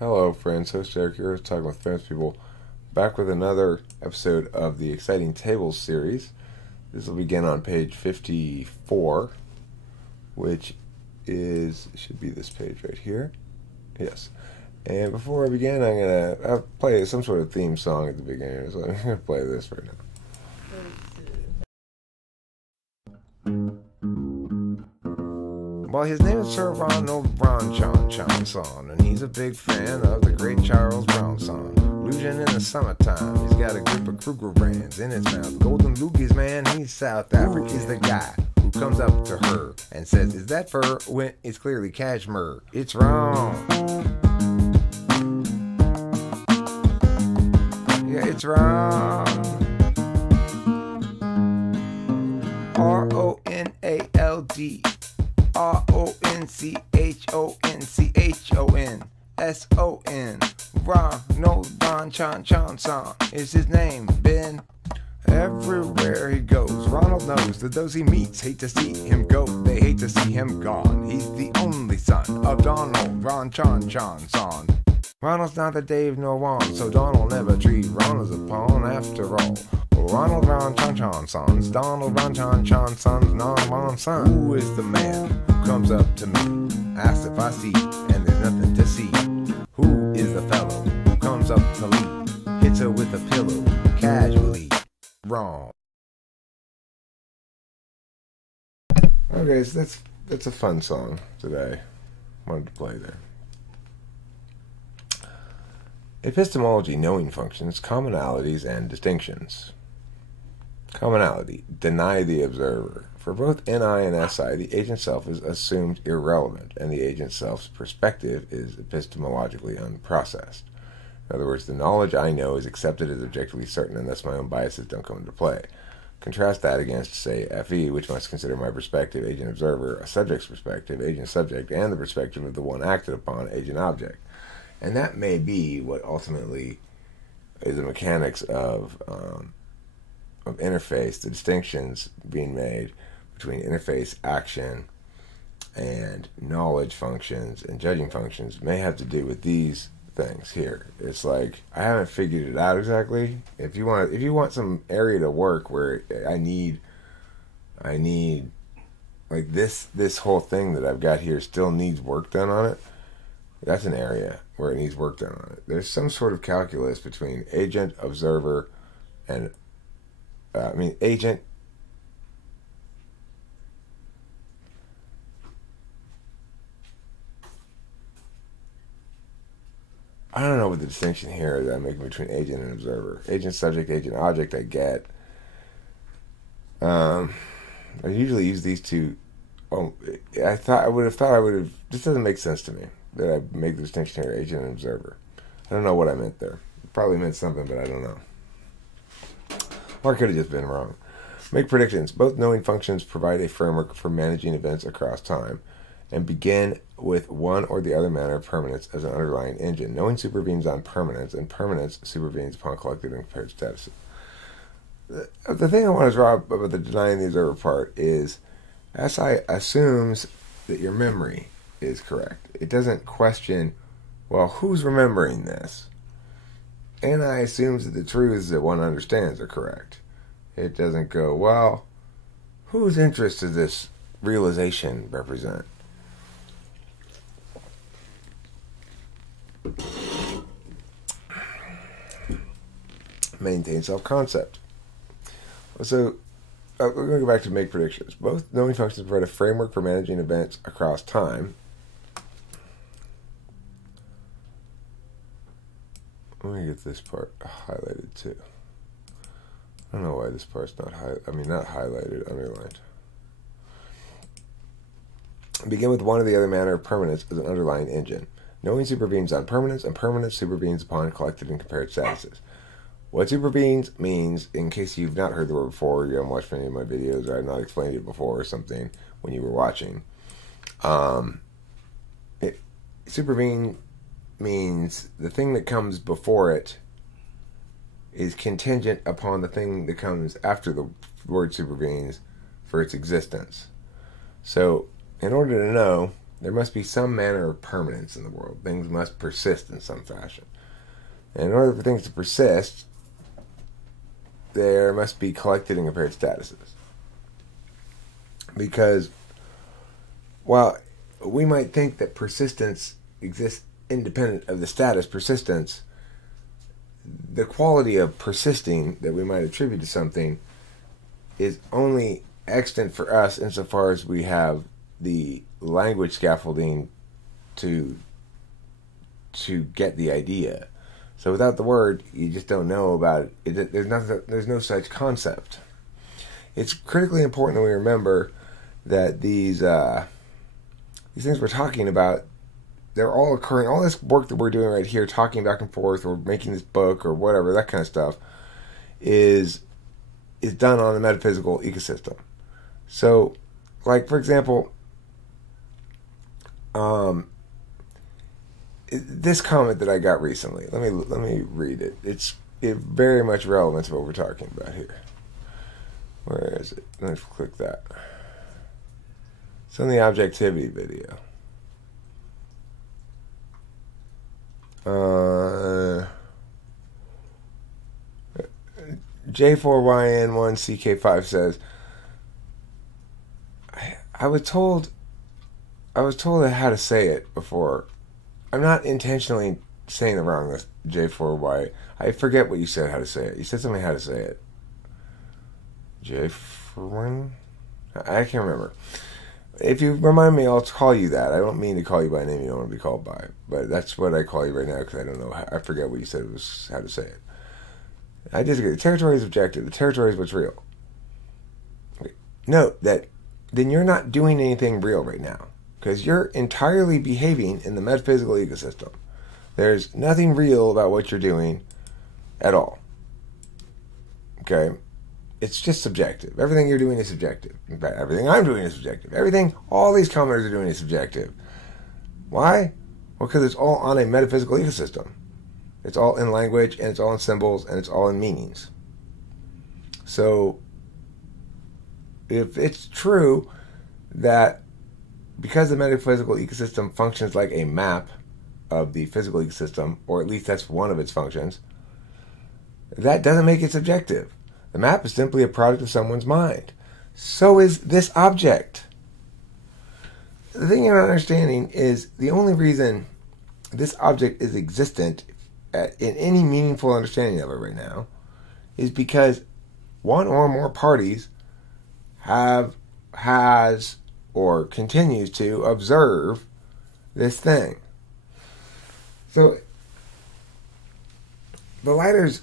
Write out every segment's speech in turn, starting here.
Hello, friends. Host Eric here, talking with famous people. Back with another episode of the Exciting Tables series. This will begin on page 54, which should be this page right here. Yes. And before I begin, I'll play some sort of theme song at the beginning, so I'm going to play this right now. Well, his name is Sir Ronald Bronchon, and he's a big fan of the great Charles Bronson. Illusion in the summertime, he's got a grip of Kruger brands in his mouth. Golden Loogies, man, he's South Africa. He's the guy who comes up to her and says, "Is that fur?" when it's clearly cashmere. It's wrong. Yeah, it's wrong. RONALD. RONCHONCHONSON. Ronald Bronchon is his name, Ben. Everywhere he goes, Ronald knows that those he meets hate to see him go. They hate to see him gone. He's the only son of Donald Bronchon. Ronald's neither Dave nor Juan, so Don will never treat Ron as a pawn after all. Ronald Bronchon, Donald Bronchon's non-son. Who is the man who comes up to me, asks if I see, and there's nothing to see? Who is the fellow who comes up to Lee, hits her with a pillow, casually? Wrong. Okay, so that's a fun song today. Wanted to play there. Epistemology, knowing functions, commonalities, and distinctions. Commonality, deny the observer. For both NI and SI, the agent self is assumed irrelevant, and the agent self's perspective is epistemologically unprocessed. In other words, the knowledge I know is accepted as objectively certain, and thus my own biases don't come into play. Contrast that against, say, FE, which must consider my perspective, agent-observer, a subject's perspective, agent-subject, and the perspective of the one acted upon, agent-object. And that may be what ultimately is the mechanics of interface, the distinctions being made between interface action and knowledge functions and judging functions may have to do with these things here. It's like I haven't figured it out exactly. If you want some area to work where I need like this whole thing that I've got here still needs work done on it. That's an area where it needs work done on it. There's some sort of calculus between agent, observer, and agent. I don't know what the distinction here that I'm making between agent and observer. Agent, subject, agent, object, I get. I usually use these two. I would have. This doesn't make sense to me that I make the distinction here, agent and observer. I don't know what I meant there. It probably meant something, but I don't know. Or I could have just been wrong. Make predictions. Both knowing functions provide a framework for managing events across time and begin with one or the other manner of permanence as an underlying engine. Knowing supervenes on permanence, and permanence supervenes upon collective and compared statuses. The thing I want to draw up about the denying the observer part is SI assumes that your memory is correct. It doesn't question, well, who's remembering this? NI assumes that the truths that one understands are correct. It doesn't go, well, whose interest does this realization represent? Maintain self-concept. So, we're going to go back to make predictions. Both knowing functions provide a framework for managing events across time. Let me get this part highlighted too. I don't know why this part's not not highlighted, underlined. Begin with one or the other manner of permanence as an underlying engine. Knowing supervenes on permanence, and permanence supervenes upon collected and compared statuses. What supervenes means, in case you've not heard the word before, you haven't watched any of my videos, or I've not explained it before or something when you were watching. Supervene means the thing that comes before it is contingent upon the thing that comes after the word supervenes for its existence. So, in order to know There must be some manner of permanence in the world. Things must persist in some fashion. And in order for things to persist, there must be collected and compared statuses. Because while we might think that persistence exists independent of the status persistence, the quality of persisting that we might attribute to something is only extant for us insofar as we have the language scaffolding to get the idea. So without the word, you just don't know about it. There's no such concept. It's critically important that we remember that these things we're talking about, they're all occurring. All this work that we're doing right here, talking back and forth, or making this book, or whatever, that kind of stuff, is done on a metaphysical ecosystem. So, like for example, this comment that I got recently. Let me read it. It's very much relevant to what we're talking about here. Where is it? Let's click that. It's on the objectivity video. J4YN1CK5 says, I was told how to say it before. I'm not intentionally saying it wrong, this J4Y. I forget what you said, how to say it. You said something how to say it. J4? I can't remember. If you remind me, I'll call you that. I don't mean to call you by a name you don't want to be called by, but that's what I call you right now because I don't know. I forget what you said was how to say it. I disagree. The territory is objective. The territory is what's real. Okay. Note that then you're not doing anything real right now because you're entirely behaving in the metaphysical ecosystem. There's nothing real about what you're doing at all. Okay? It's just subjective. Everything you're doing is subjective. In fact, everything I'm doing is subjective. Everything all these commenters are doing is subjective. Why? Well, because it's all on a metaphysical ecosystem. It's all in language, and it's all in symbols, and it's all in meanings. So, if it's true that because the metaphysical ecosystem functions like a map of the physical ecosystem, or at least that's one of its functions, that doesn't make it subjective. The map is simply a product of someone's mind. So is this object. The thing you're not understanding is the only reason this object is existent in any meaningful understanding of it right now is because one or more parties has, or continues to observe this thing. So the lighter's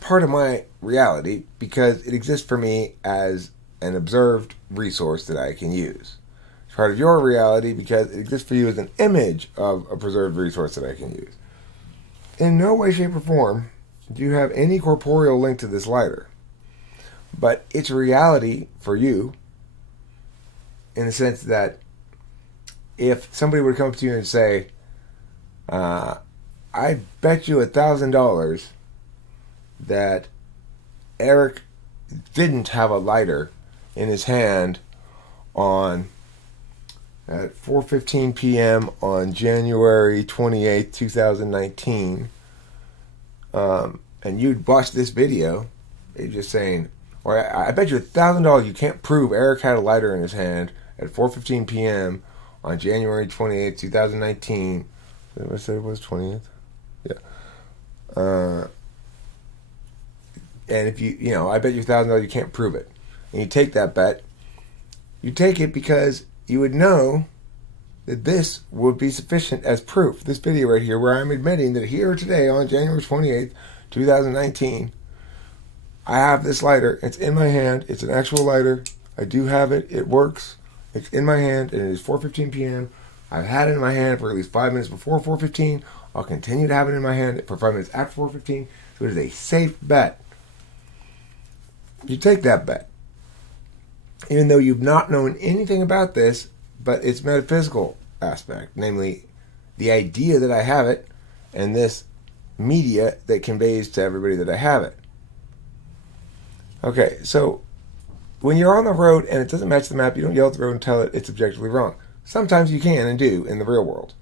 part of my reality because it exists for me as an observed resource that I can use. It's part of your reality because it exists for you as an image of a preserved resource that I can use. In no way, shape, or form do you have any corporeal link to this lighter. But it's reality for you in the sense that if somebody would come up to you and say, I bet you $1,000 that Eric didn't have a lighter in his hand at 4:15 p.m. on January 28th, 2019, and you'd watch this video, you're just saying, or I bet you $1,000 you can't prove Eric had a lighter in his hand at 4:15 p.m. on January 28th, 2019. Did I say it was 20th? Yeah. And if I bet you $1,000 you can't prove it. And you take that bet. You take it because you would know that this would be sufficient as proof. This video right here where I'm admitting that here today on January 28th, 2019, I have this lighter. It's in my hand. It's an actual lighter. I do have it. It works. It's in my hand and it is 4:15 p.m. I've had it in my hand for at least 5 minutes before 4:15. I'll continue to have it in my hand for 5 minutes after 4:15. So it is a safe bet. You take that bet. Even though you've not known anything about this, but its metaphysical aspect, namely the idea that I have it and this media that conveys to everybody that I have it. Okay, so when you're on the road and it doesn't match the map, you don't yell at the road and tell it it's objectively wrong. Sometimes you can and do in the real world.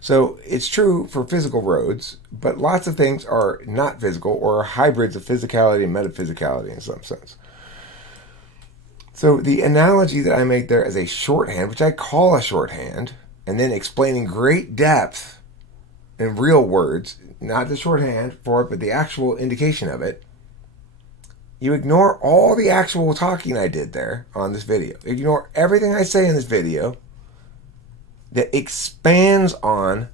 So it's true for physical roads, but lots of things are not physical or are hybrids of physicality and metaphysicality in some sense. So the analogy that I made there as a shorthand, which I call a shorthand, and then explain in great depth in real words, not the shorthand for it, but the actual indication of it, you ignore all the actual talking I did there on this video. Ignore everything I say in this video that expands on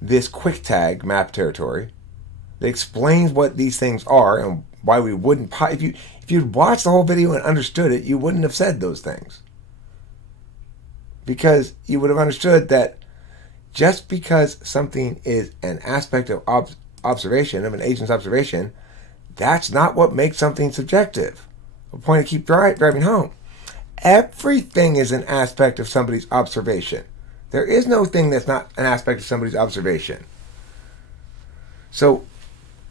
this quick tag map territory, that explains what these things are and why we wouldn't... If you'd watched the whole video and understood it, you wouldn't have said those things. Because you would have understood that just because something is an aspect of observation, of an agent's observation, that's not what makes something subjective. A point to keep driving home. Everything is an aspect of somebody's observation. There is no thing that's not an aspect of somebody's observation. So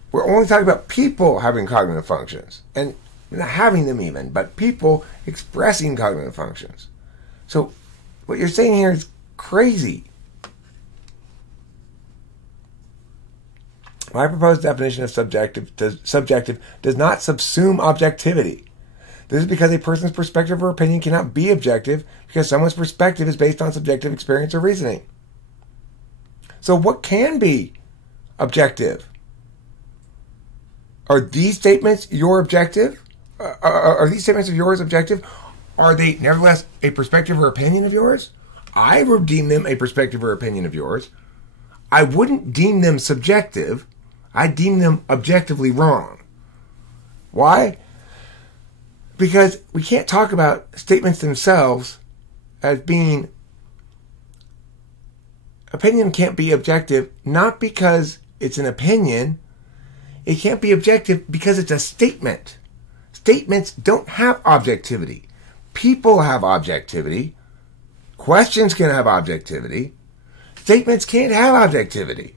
we're only talking about people having cognitive functions. And not having them even, but people expressing cognitive functions. So what you're saying here is crazy. My proposed definition of subjective does not subsume objectivity. This is because a person's perspective or opinion cannot be objective because someone's perspective is based on subjective experience or reasoning. So what can be objective? Are these statements your objective? Are these statements of yours objective? Are they nevertheless a perspective or opinion of yours? I would deem them a perspective or opinion of yours. I wouldn't deem them subjective. I deem them objectively wrong. Why? Because we can't talk about statements themselves as being... Opinion can't be objective, not because it's an opinion. It can't be objective because it's a statement. Statements don't have objectivity. People have objectivity. Questions can have objectivity. Statements can't have objectivity.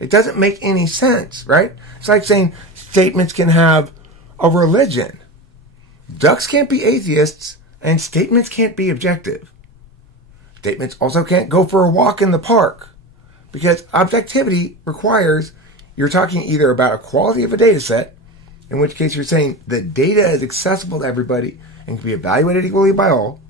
It doesn't make any sense, right? It's like saying statements can have a religion. Ducks can't be atheists, and statements can't be objective. Statements also can't go for a walk in the park, because objectivity requires you're talking either about a quality of a data set, in which case you're saying the data is accessible to everybody and can be evaluated equally by all,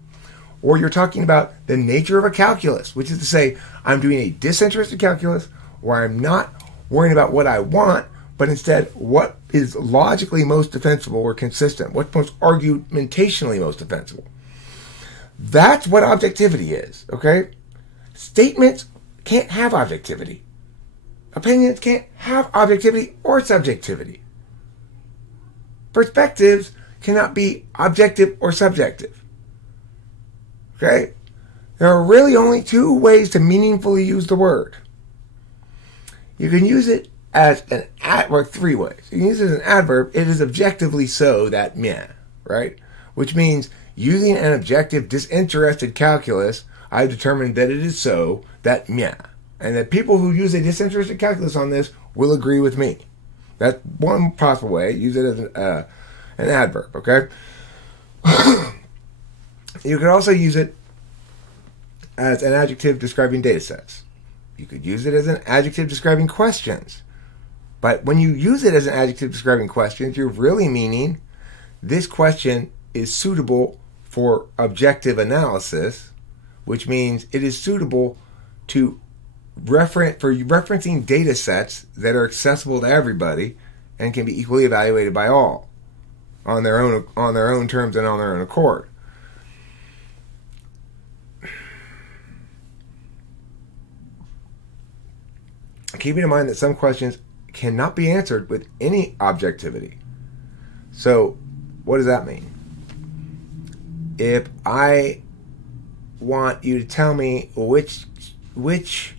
or you're talking about the nature of a calculus, which is to say I'm doing a disinterested calculus where I'm not worrying about what I want, but instead what is logically most defensible or consistent, what's most argumentationally most defensible. That's what objectivity is, okay? Statements can't have objectivity. Opinions can't have objectivity or subjectivity. Perspectives cannot be objective or subjective. Okay? There are really only two ways to meaningfully use the word. You can use it as an adverb, three ways. You can use it as an adverb. It is objectively so that meh, right? Which means using an objective, disinterested calculus, I've determined that it is so that meh. And that people who use a disinterested calculus on this will agree with me. That's one possible way. Use it as an adverb, okay? You could also use it as an adjective describing data sets. You could use it as an adjective describing questions. But when you use it as an adjective describing questions, you're really meaning this question is suitable for objective analysis, which means it is suitable to referencing data sets that are accessible to everybody and can be equally evaluated by all on their own terms and on their own accord. Keeping in mind that some questions cannot be answered with any objectivity. So, what does that mean? If I want you to tell me which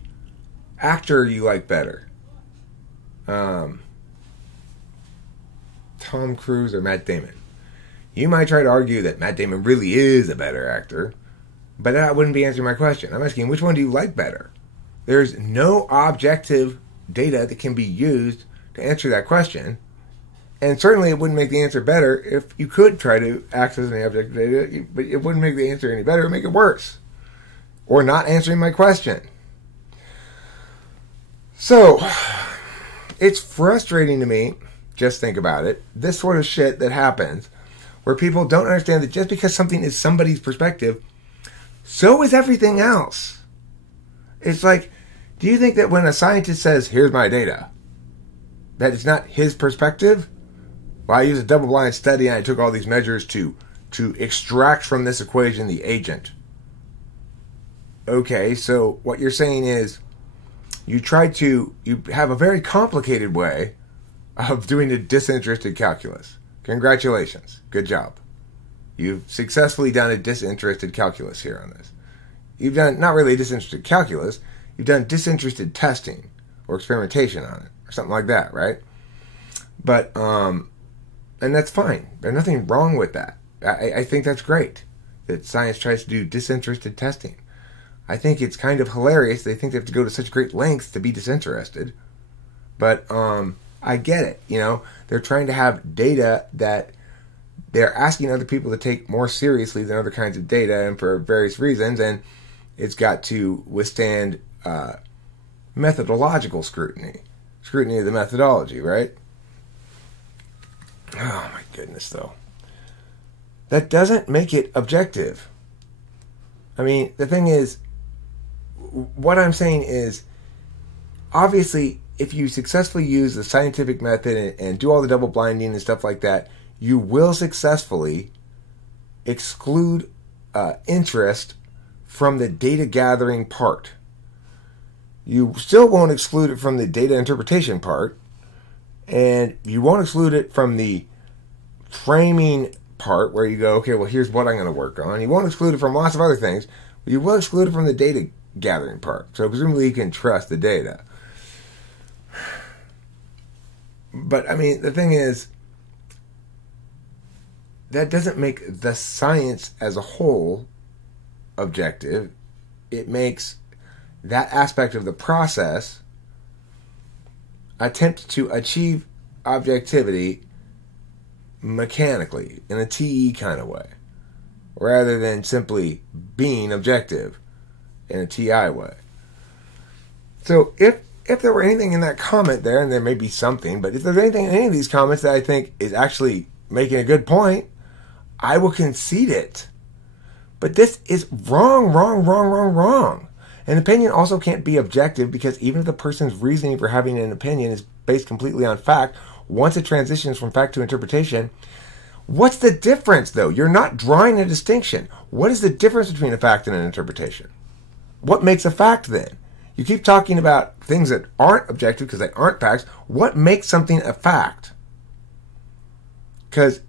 actor you like better, Tom Cruise or Matt Damon, you might try to argue that Matt Damon really is a better actor, but that wouldn't be answering my question. I'm asking, which one do you like better? There's no objective data that can be used to answer that question. And certainly it wouldn't make the answer better if you could try to access any objective data, but it wouldn't make the answer any better. It would make it worse. or not answering my question. So, it's frustrating to me, just think about it, this sort of shit that happens where people don't understand that just because something is somebody's perspective, so is everything else. It's like, do you think that when a scientist says, here's my data, that it's not his perspective? Well, I used a double-blind study and I took all these measures to extract from this equation the agent. Okay, so what you're saying is you have a very complicated way of doing the disinterested calculus. Congratulations. Good job. You've successfully done a disinterested calculus here on this. You've done not really disinterested calculus, you've done disinterested testing or experimentation on it or something like that, right? But, and that's fine. There's nothing wrong with that. I think that's great that science tries to do disinterested testing. I think it's kind of hilarious. They think they have to go to such great lengths to be disinterested. But I get it. You know, they're trying to have data that they're asking other people to take more seriously than other kinds of data, and for various reasons. And it's got to withstand methodological scrutiny of the methodology, right? Oh my goodness, though. That doesn't make it objective. I mean, the thing is, what I'm saying is, obviously, if you successfully use the scientific method and do all the double blinding and stuff like that, you will successfully exclude interest from the data gathering part. You still won't exclude it from the data interpretation part, and you won't exclude it from the framing part where you go, okay, well, here's what I'm going to work on. You won't exclude it from lots of other things, but you will exclude it from the data gathering part. So presumably you can trust the data. But, I mean, the thing is, that doesn't make the science as a whole objective. It makes that aspect of the process attempt to achieve objectivity mechanically, in a TE kind of way, rather than simply being objective in a TI way. So if there were anything in that comment there, and there may be something, but if there's anything in any of these comments that I think is actually making a good point, I will concede it. But this is wrong. An opinion also can't be objective, because even if the person's reasoning for having an opinion is based completely on fact, once it transitions from fact to interpretation, what's the difference, though? You're not drawing a distinction. What is the difference between a fact and an interpretation? What makes a fact, then? You keep talking about things that aren't objective because they aren't facts. What makes something a fact? Because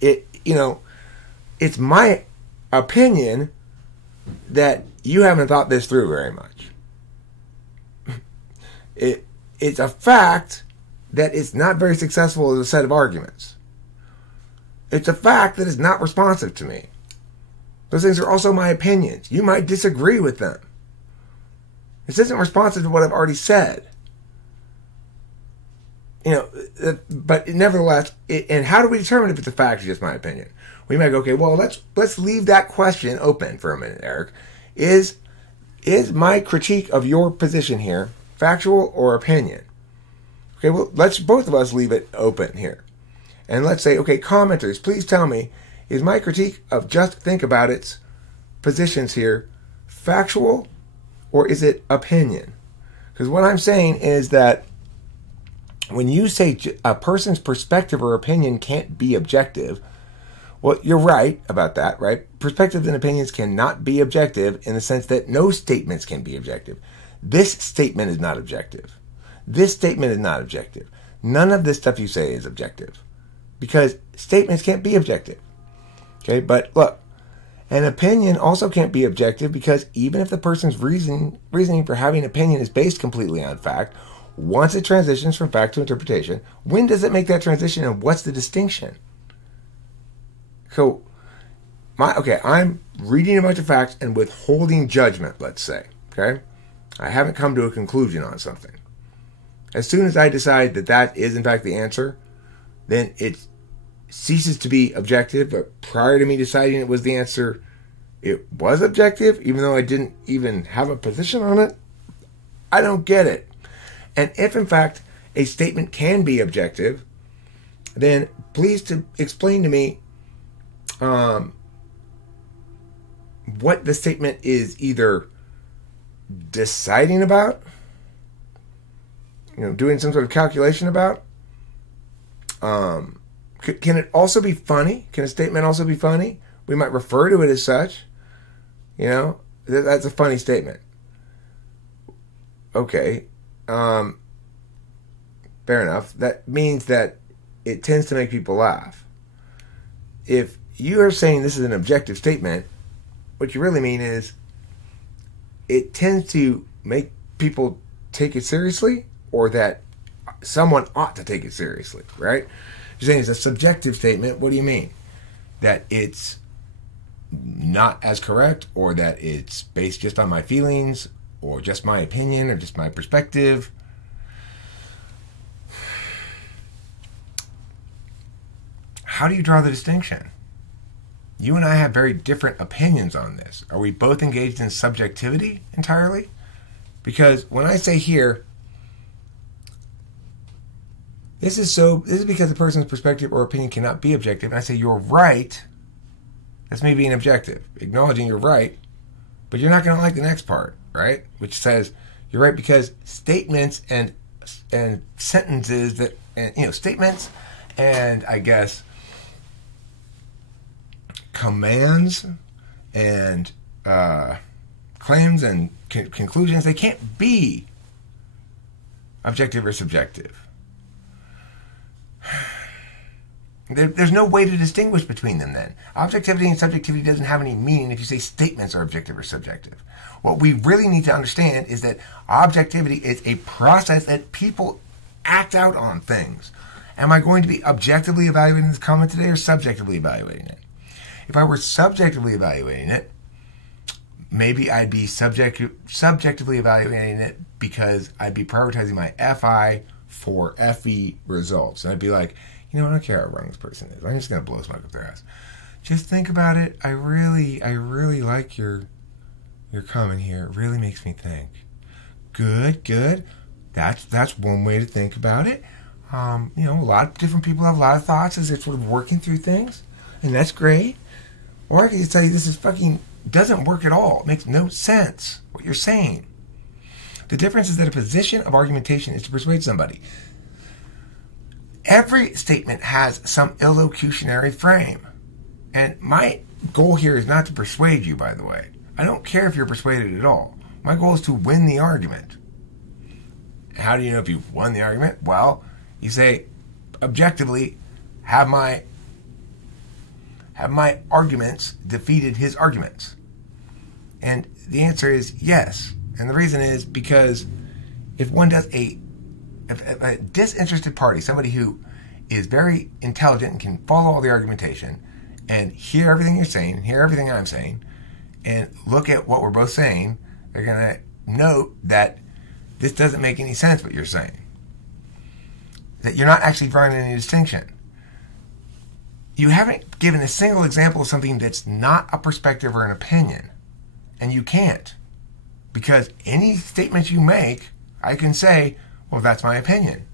it's my opinion that you haven't thought this through very much. It's a fact that it's not very successful as a set of arguments. It's a fact that is not responsive to me. Those things are also my opinions. You might disagree with them. This isn't responsive to what I've already said. But nevertheless, and how do we determine if it's a fact or just my opinion? We might go, okay, well, let's leave that question open for a minute, Eric. Is my critique of your position here factual or opinion? Okay, well, let's both of us leave it open here. And let's say, okay, commenters, please tell me, is my critique of Just Think About It's positions here factual or is it opinion? Because what I'm saying is that when you say a person's perspective or opinion can't be objective, well, you're right about that, right? Perspectives and opinions cannot be objective in the sense that no statements can be objective. This statement is not objective. This statement is not objective. None of this stuff you say is objective, because statements can't be objective. Okay, but look, an opinion also can't be objective, because even if the person's reasoning for having an opinion is based completely on fact, once it transitions from fact to interpretation, when does it make that transition, and what's the distinction? So, I'm reading a bunch of facts and withholding judgment, let's say. Okay, I haven't come to a conclusion on something. As soon as I decide that that is in fact the answer, then it ceases to be objective. But prior to me deciding it was the answer, it was objective, even though I didn't even have a position on it, I don't get it. And if, in fact, a statement can be objective, then please to explain to me what the statement is either deciding about, doing some sort of calculation about. Can it also be funny? Can a statement also be funny? We might refer to it as such. That's a funny statement. Okay. Fair enough. That means that it tends to make people laugh. If you are saying this is an objective statement, what you really mean is it tends to make people take it seriously, or that someone ought to take it seriously, right? You're saying it's a subjective statement. What do you mean? That it's not as correct, or that it's based just on my feelings, or just my opinion, or just my perspective? How do you draw the distinction? You and I have very different opinions on this. Are we both engaged in subjectivity entirely? Because when I say here, this is because the person's perspective or opinion cannot be objective, and I say you're right, that's me being objective, acknowledging you're right, but you're not going to like the next part, right? Which says you're right because statements and sentences that, statements and I guess commands and claims and conclusions, they can't be objective or subjective. There's no way to distinguish between them then. Objectivity and subjectivity doesn't have any meaning if you say statements are objective or subjective. What we really need to understand is that objectivity is a process that people act out on things. Am I going to be objectively evaluating this comment today or subjectively evaluating it? If I were subjectively evaluating it, maybe I'd be subjectively evaluating it because I'd be prioritizing my FI for FE results. And I'd be like, I don't care how wrong this person is. I'm just going to blow smoke up their ass. Just think about it. I really like your comment here. It really makes me think. Good. That's one way to think about it. A lot of different people have a lot of thoughts as they're sort of working through things. And that's great. Or I can just tell you this is fucking doesn't work at all. It makes no sense what you're saying. The difference is that a position of argumentation is to persuade somebody. Every statement has some illocutionary frame. And my goal here is not to persuade you, by the way. I don't care if you're persuaded at all. My goal is to win the argument. How do you know if you've won the argument? Well, you say, objectively, have my arguments defeated his arguments? And the answer is yes. And the reason is because if a disinterested party, somebody who is very intelligent and can follow all the argumentation and hear everything you're saying, hear everything I'm saying, and look at what we're both saying, they're going to note that this doesn't make any sense what you're saying. That you're not actually drawing any distinction. You haven't given a single example of something that's not a perspective or an opinion. And you can't. Because any statement you make, I can say, well, that's my opinion.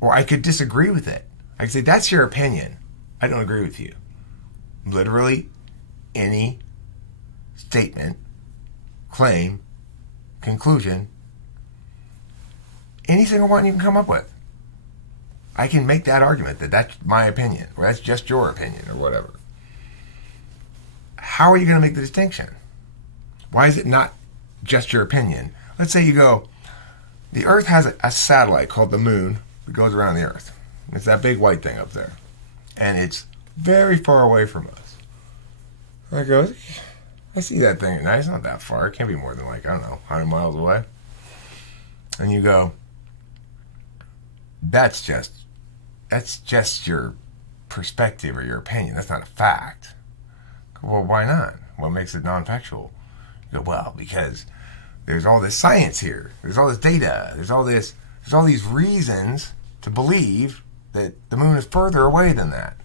Or I could disagree with it. I could say, that's your opinion. I don't agree with you. Literally any statement, claim, conclusion, any single one you can come up with. I can make that argument that that's my opinion, or that's just your opinion, or whatever. How are you going to make the distinction? Why is it not just your opinion? Let's say you go, the Earth has a satellite called the Moon that goes around the Earth. It's that big white thing up there. And it's very far away from us. I go, I see that thing at night. It's not that far. It can't be more than 100 miles away. And you go, that's just your perspective or your opinion. That's not a fact. Well, why not? What makes it non-factual? You go, well, because there's all this science here. There's all this data. There's all these reasons to believe that the moon is further away than that.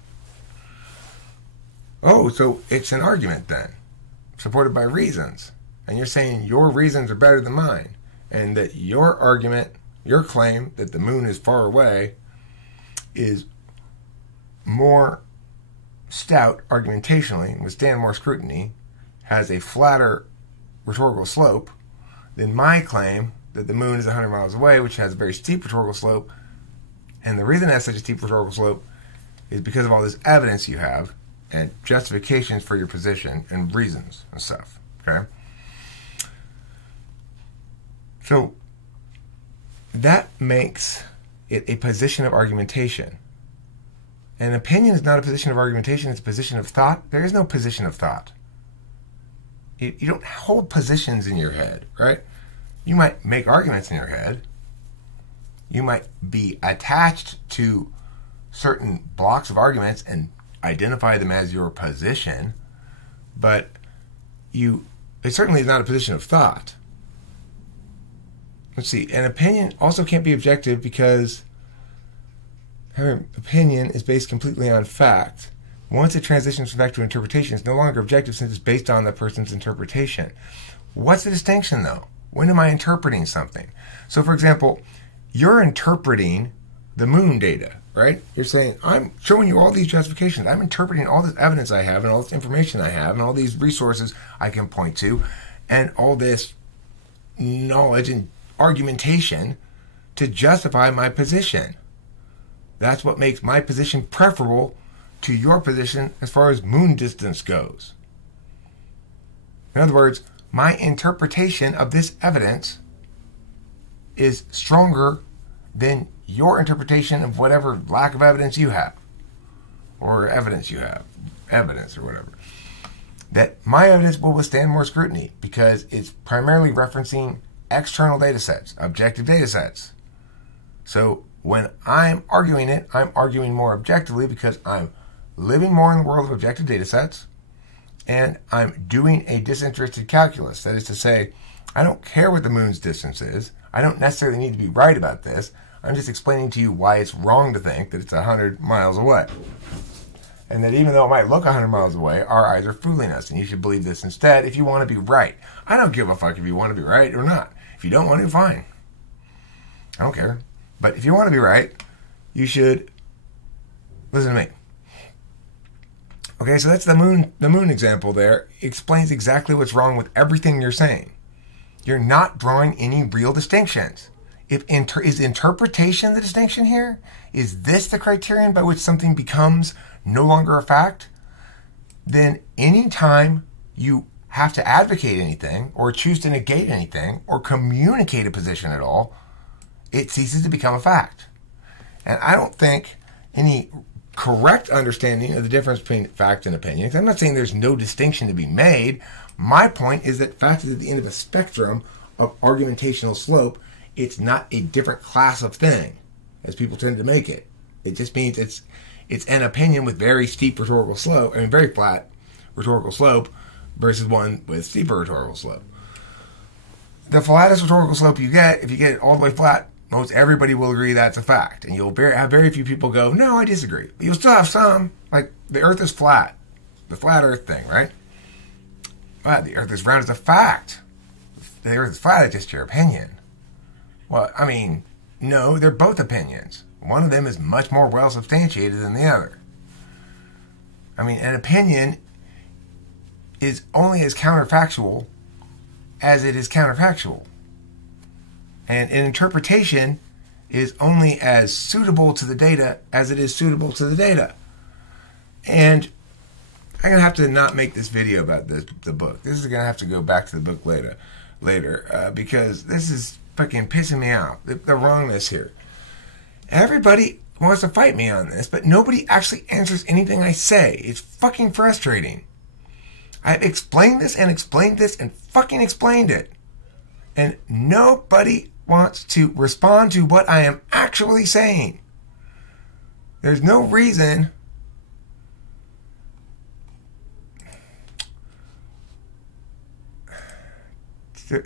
Oh, so it's an argument then, supported by reasons. And you're saying your reasons are better than mine, and that your argument, your claim that the moon is far away is more stout argumentationally, and withstand more scrutiny, has a flatter rhetorical slope than my claim that the moon is 100 miles away, which has a very steep rhetorical slope. And the reason it has such a steep rhetorical slope is because of all this evidence you have and justifications for your position and reasons and stuff. Okay? So that makes it a position of argumentation. An opinion is not a position of argumentation, it's a position of thought. There is no position of thought. You don't hold positions in your head, right? You might make arguments in your head. You might be attached to certain blocks of arguments and identify them as your position, but it certainly is not a position of thought. Let's see, an opinion also can't be objective because having opinion is based completely on fact. Once it transitions from fact to interpretation, it's no longer objective since it's based on the person's interpretation. What's the distinction, though? When am I interpreting something? So, for example, you're interpreting the moon data, right? You're saying, I'm showing you all these justifications. I'm interpreting all this evidence I have and all this information I have and all these resources I can point to and all this knowledge and argumentation to justify my position. That's what makes my position preferable to your position as far as moon distance goes. In other words, my interpretation of this evidence is stronger than your interpretation of whatever lack of evidence you have, or evidence you have, evidence or whatever. That my evidence will withstand more scrutiny because it's primarily referencing external data sets, objective data sets. So when I'm arguing it, I'm arguing more objectively because I'm living more in the world of objective data sets, and I'm doing a disinterested calculus. That is to say, I don't care what the moon's distance is. I don't necessarily need to be right about this. I'm just explaining to you why it's wrong to think that it's 100 miles away. And that even though it might look 100 miles away, our eyes are fooling us, and you should believe this instead if you want to be right. I don't give a fuck if you want to be right or not. If you don't want to, fine. I don't care. But if you want to be right, you should listen to me. Okay, so that's the moon example there. It explains exactly what's wrong with everything you're saying. You're not drawing any real distinctions. Is interpretation the distinction here? Is this the criterion by which something becomes no longer a fact? Then any time you have to advocate anything or choose to negate anything or communicate a position at all, it ceases to become a fact. And I don't think any correct understanding of the difference between fact and opinion, because I'm not saying there's no distinction to be made. My point is that fact is at the end of a spectrum of argumentational slope. It's not a different class of thing, as people tend to make it. It just means it's an opinion with very steep rhetorical slope, very flat rhetorical slope, versus one with steeper rhetorical slope. The flattest rhetorical slope you get, if you get it all the way flat, most everybody will agree that's a fact. And you'll have very few people go, no, I disagree. But you'll still have some, like the earth is flat. The flat earth thing, right? But the earth is round is a fact. The earth is flat, it's just your opinion. Well, I mean, no, they're both opinions. One of them is much more well substantiated than the other. I mean, an opinion is only as counterfactual as it is counterfactual. And an interpretation is only as suitable to the data as it is suitable to the data. And I'm going to have to not make this video about the book. This is going to have to go back to the book later because this is fucking pissing me off. The wrongness here. Everybody wants to fight me on this, but nobody actually answers anything I say. It's fucking frustrating. I've explained this and fucking explained it. And nobody wants to respond to what I am actually saying. There's no reason to...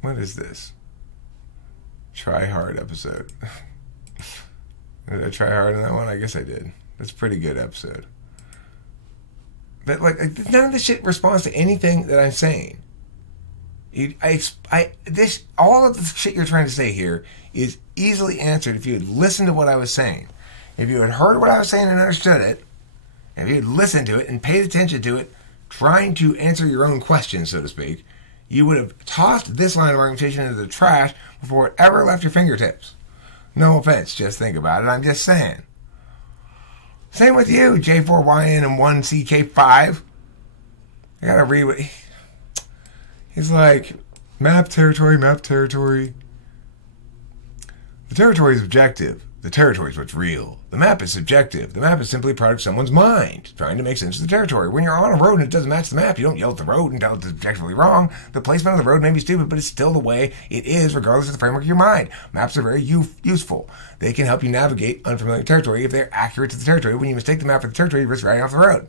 What is this? Try hard episode. Did I try hard on that one? I guess I did. That's a pretty good episode. But like, none of this shit responds to anything that I'm saying. All of the shit you're trying to say here is easily answered if you had listened to what I was saying. If you had heard what I was saying and understood it, if you had listened to it and paid attention to it, trying to answer your own questions, so to speak, you would have tossed this line of argumentation into the trash before it ever left your fingertips. No offense, just think about it. I'm just saying. Same with you, J4YN and 1CK5. I gotta read what... He's like, map territory, map territory. The territory is objective. The territory is what's real. The map is subjective. The map is simply a product of someone's mind, trying to make sense of the territory. When you're on a road and it doesn't match the map, you don't yell at the road and tell it's objectively wrong. The placement of the road may be stupid, but it's still the way it is, regardless of the framework of your mind. Maps are very useful. They can help you navigate unfamiliar territory if they're accurate to the territory. When you mistake the map for the territory, you risk riding off the road.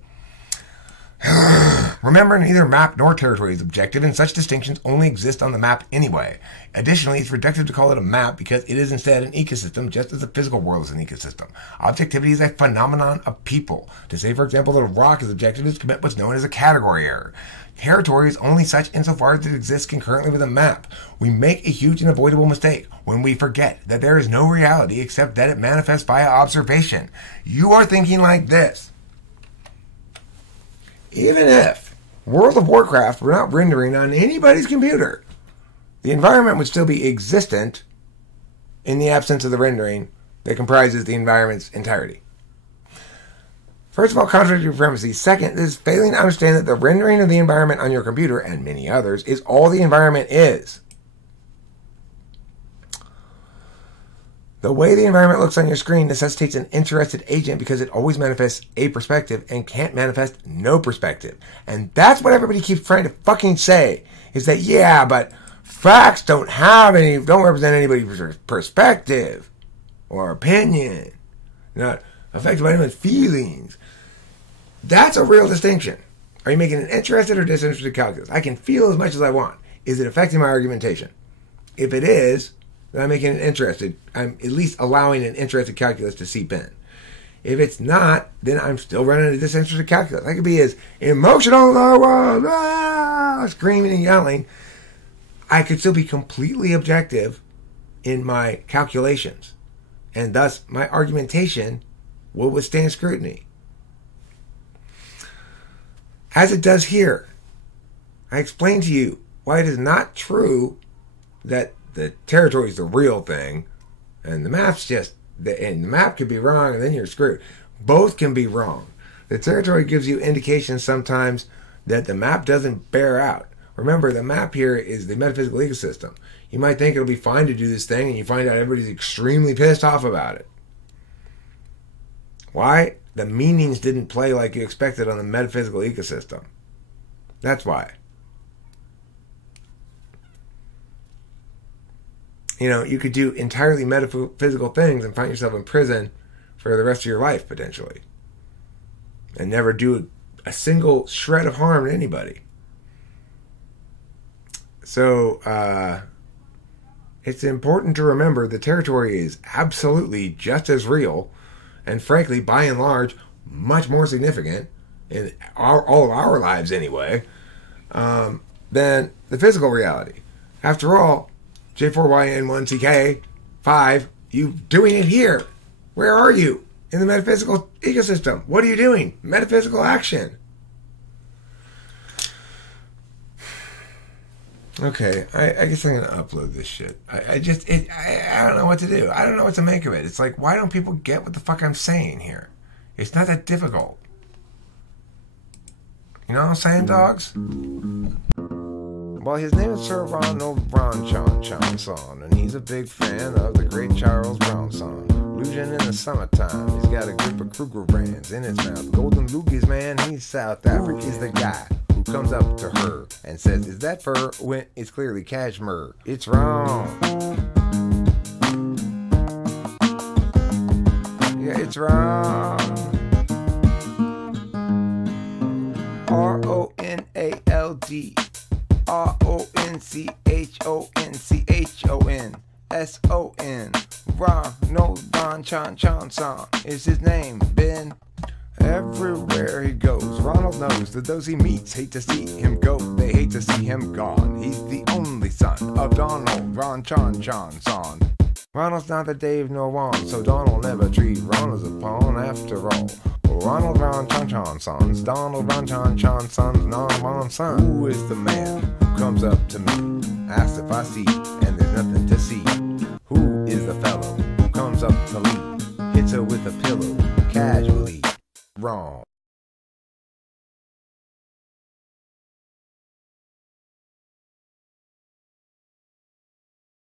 Remember, neither map nor territory is objective, and such distinctions only exist on the map anyway. Additionally, it's reductive to call it a map because it is instead an ecosystem, just as the physical world is an ecosystem. Objectivity is a phenomenon of people. To say, for example, that a rock is objective is to commit what's known as a category error. Territory is only such insofar as it exists concurrently with a map. We make a huge and avoidable mistake when we forget that there is no reality except that it manifests via observation. You are thinking like this. Even if World of Warcraft were not rendering on anybody's computer, the environment would still be existent in the absence of the rendering that comprises the environment's entirety. First of all, contrary to your premises. Second, this is failing to understand that the rendering of the environment on your computer, and many others, is all the environment is. The way the environment looks on your screen necessitates an interested agent because it always manifests a perspective and can't manifest no perspective. And that's what everybody keeps trying to fucking say, is that, yeah, but facts don't represent anybody's perspective or opinion, not affected by anyone's feelings. That's a real distinction. Are you making an interested or disinterested calculus? I can feel as much as I want. Is it affecting my argumentation? If it is, then I'm making it interested. I'm at least allowing an interested calculus to seep in. If it's not, then I'm still running a disinterested calculus. I could be as emotional as I was, screaming and yelling. I could still be completely objective in my calculations. And thus, my argumentation will withstand scrutiny. As it does here. I explained to you why it is not true that the territory is the real thing, and the map's and the map could be wrong, and then you're screwed. Both can be wrong. The territory gives you indications sometimes that the map doesn't bear out. Remember, the map here is the metaphysical ecosystem. You might think it'll be fine to do this thing, and you find out everybody's extremely pissed off about it. Why? The meanings didn't play like you expected on the metaphysical ecosystem. That's why. You know, you could do entirely metaphysical things and find yourself in prison for the rest of your life, potentially. And never do a single shred of harm to anybody. So, it's important to remember the territory is absolutely just as real, and frankly, by and large, much more significant in all of our lives anyway, than the physical reality. After all, J4YN1CK5, you doing it here. Where are you? In the metaphysical ecosystem. What are you doing? Metaphysical action. Okay, I guess I'm going to upload this shit. I don't know what to do. I don't know what to make of it. It's like, why don't people get what the fuck I'm saying here? It's not that difficult. You know what I'm saying, dogs? Well, his name is Sir Ronald Bronson, and he's a big fan of the great Charles Bronson. Illusion in the summertime, he's got a grip of Kruger brands in his mouth. Golden Loogies, man, he's South Africa. He's the guy who comes up to her and says, "Is that fur?" When it's clearly cashmere. It's wrong. Yeah, it's wrong. RONALD. RONCHONCHONSON. Ronald Ron Chan Johnson is his name, Ben. Everywhere he goes, Ronald knows that those he meets hate to see him go. They hate to see him gone. He's the only son of Donald Ron Chan Johnson. Ronald's neither Dave nor Juan, so Donald never treat Ron as a pawn after all. Ronald Ron Chan Johnson's Donald Ron Chan Johnson's non-mon son. Who is the man who comes up to me, asks if I see, and there's nothing to see? Who is the fellow who comes up to Lee, hits her with a pillow, casually? Wrong.